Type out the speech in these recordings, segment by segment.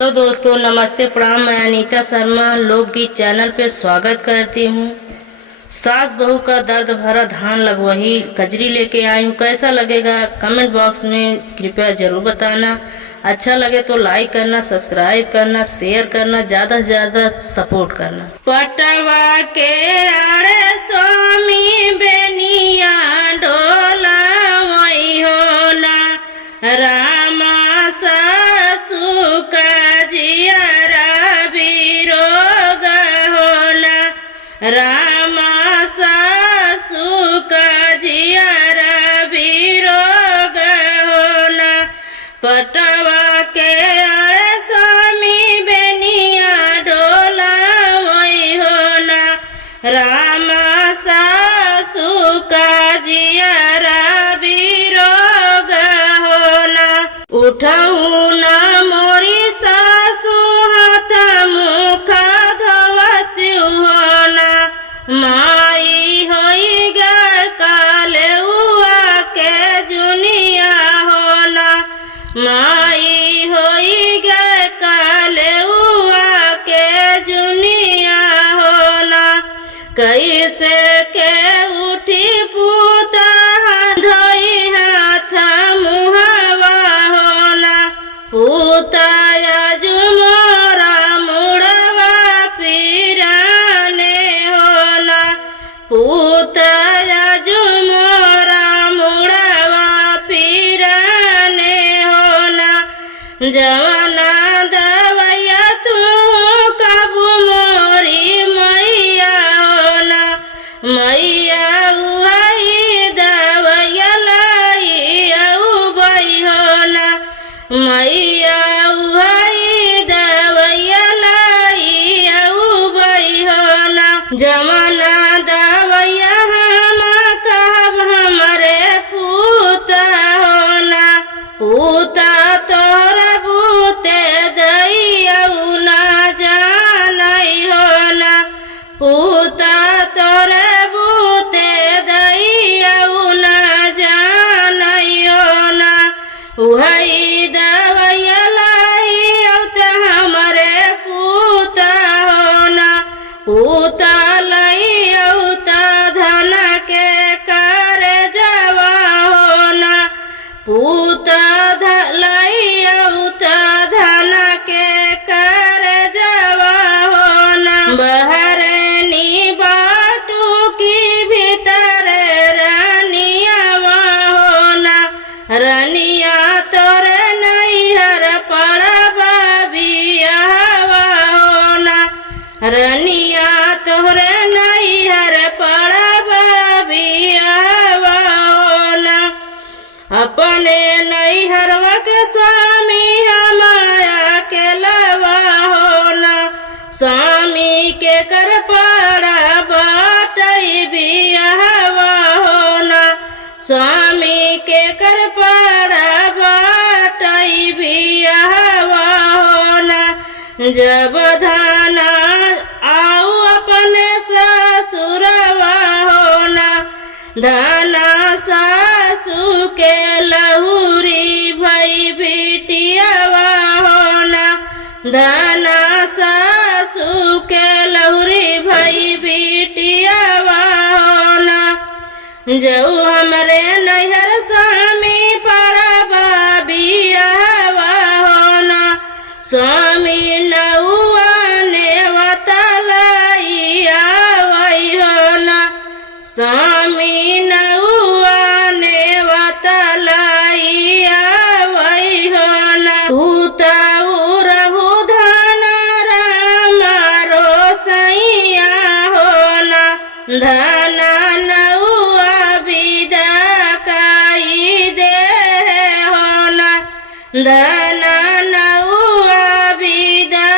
Hello दोस्तों, नमस्ते, प्रणाम। मैं अनीता शर्मा लोकगीत चैनल पे स्वागत करती हूँ। सास बहू का दर्द भरा धान लगवही कजरी लेके आई हूँ। कैसा लगेगा कमेंट बॉक्स में कृपया जरूर बताना। अच्छा लगे तो लाइक करना, सब्सक्राइब करना, शेयर करना, ज़्यादा से ज़्यादा सपोर्ट करना। पटवा के आड़े स्वामी बेनिया डोला वही हो ना रामा सासू का जियरा बिरोग होना रामा सासू का जियरा बिरोग होना। पटवा के आड़े स्वामी बेनिया डोला वही होना रामा सासू का जियरा बिरोग होना। उठाऊ ना मोरी सासू हाथ मुख धोवत होना माई होई गा काले उआ के जुनिया होना माई होई गा काले उआ के जुनिया होना। कैसे के उठी पूता धोई हाथ मुहवा होना पूताया जुमोरा मुड़वा पीराने होना पूताया जुमोरा मुड़वा पीराने होना। जवाना दवैया तू कबू मोरी मैया होना मैया उहाई दवैया लाई उबई होना मैया उहाई दवैया लाई उबई होना। जमाना दवैया हम कहब हमरे पूता होना पूता तोरा बूते दैया ना जानई होना पूता तोरे बूते दैया ना जानई होना। उहाई दवैया लाई औत हमरे पूता होना पूता लाई औत धन के कर जवा होना पूता लाई औत धन के कर जवा होना। बहरनी बाटू की भीतर रानियावा होना रनिया तोरे नैहर पड़बा बियाहवा होना रनिया तोरे नैहर पड़बा बियाहवा होना। अपने नैहरवा के स्वामी हमाया के लवा होना स्वामी के कर पड़ा बाटई बियाहवा होना स्वामी के कर पड़ा बाटई बियाहवा होना। जब धाना आओ अपने ससुरवा होना धाना सासू के लहुरी भई बिटियावा होना धाना सासू के लहुरी भई बिटियावा होना। जऊ हमरे नैहर स्वामी पड़बा बियाहवा होना स्वामी नौआ ने वतलाई आवई होना स्वामी नौआ ने वतलाई आवई होना। तू ताऊ रहू धाना रामा रोसैया होना धाना नौआ विदा काई दे होना धाना नौआ विदा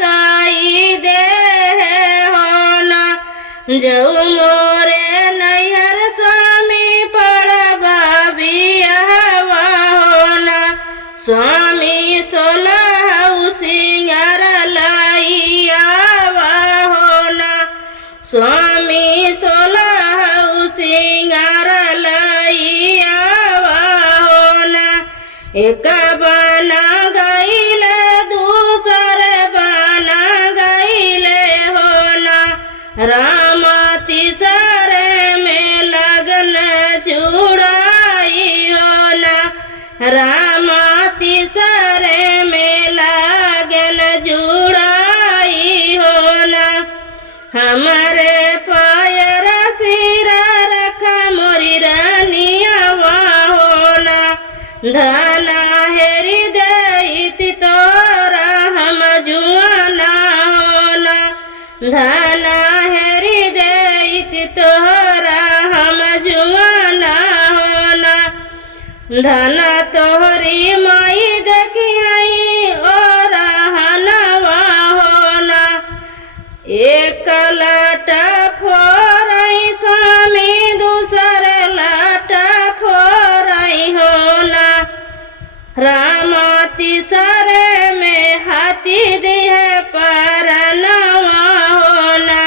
काई दे होना। जऊ मोरे नैहर स्वामी पड़बा बियाहवा होना स्वामी सोलह सिंगार लाई आवा होना स्वामी सोलह सिंगार लाई आवा होना। एक बना गईल दूसरा रामा तीसरे में लगन जुड़ाई हो ना, रामा तीसरे में लगन जुड़ाई हो ना। हमारे पायर सिरा रखा मोरी रानियावा हो ना, धना हृदय तोरा हम जुआना हो ना, धना हृदय तोरा हम जुआना हो ना। धना तोहरी माई देखियाई और हनवा हो ना, एक लटा फोरई स्वामी दूसर लटा फोरई हो ना। रामा तीसरे में हाथी दिहे परनवा हो ना,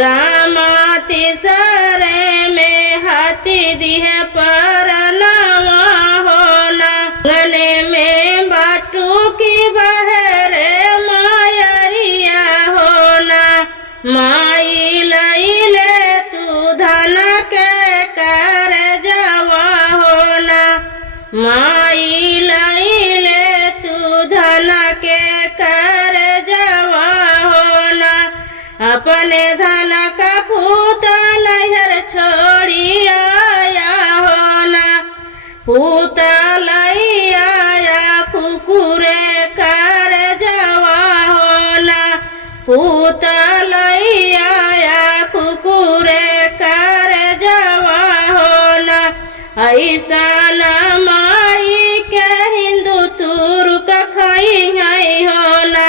रामा तीसरे में हाथी दिहे परनवा हो ना। गने में बाटू की बहरे मायरिया हो ना, माई लैले तू धन के कर जावा हो ना, माई लैले तू धन के कर जावा हो ना। अपने धन का पूता नहर छोड़ी आया हो ना, पूता लई आया कुकुरे कर जावा हो ना, पूता लई आया कुकुरे कर जावा हो ना। ऐसा न माई के हिंदू तुर्क खाई है हो ना,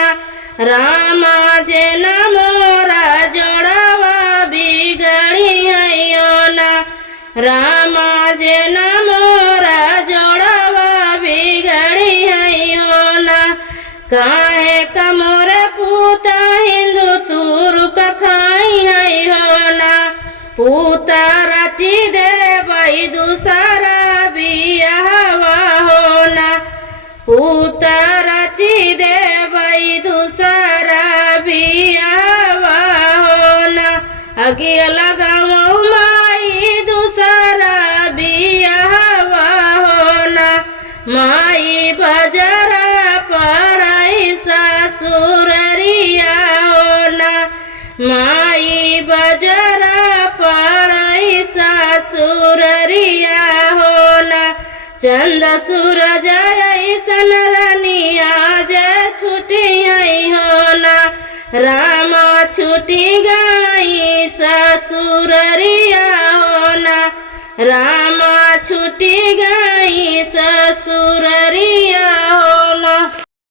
रामा जे न मोरा जोड़ावा बिगड़ी है हो ना, रामा जे न मोरा जोड़ावा बिगड़ी है हो ना। काहे कमोर पूता हिंदू तुर्क खाई है हो ना, पूता रची दे भाई दूसरा बियाहवा हो ना, पूता रची दे भाई दूसरा बियाहवा हो ना। आगे लगाओ माई दूसरा बियाहवा हो ना, माई बजरा पढ़ाई ससुररिया हो ना, माई बजरा पढ़ाई ससुररिया हो ना। चंद सूरज ऐसन रनिया जे छुटी है हो ना, रामा छुटी गई ससुररिया हो ना, रामा छुटी गई ससुर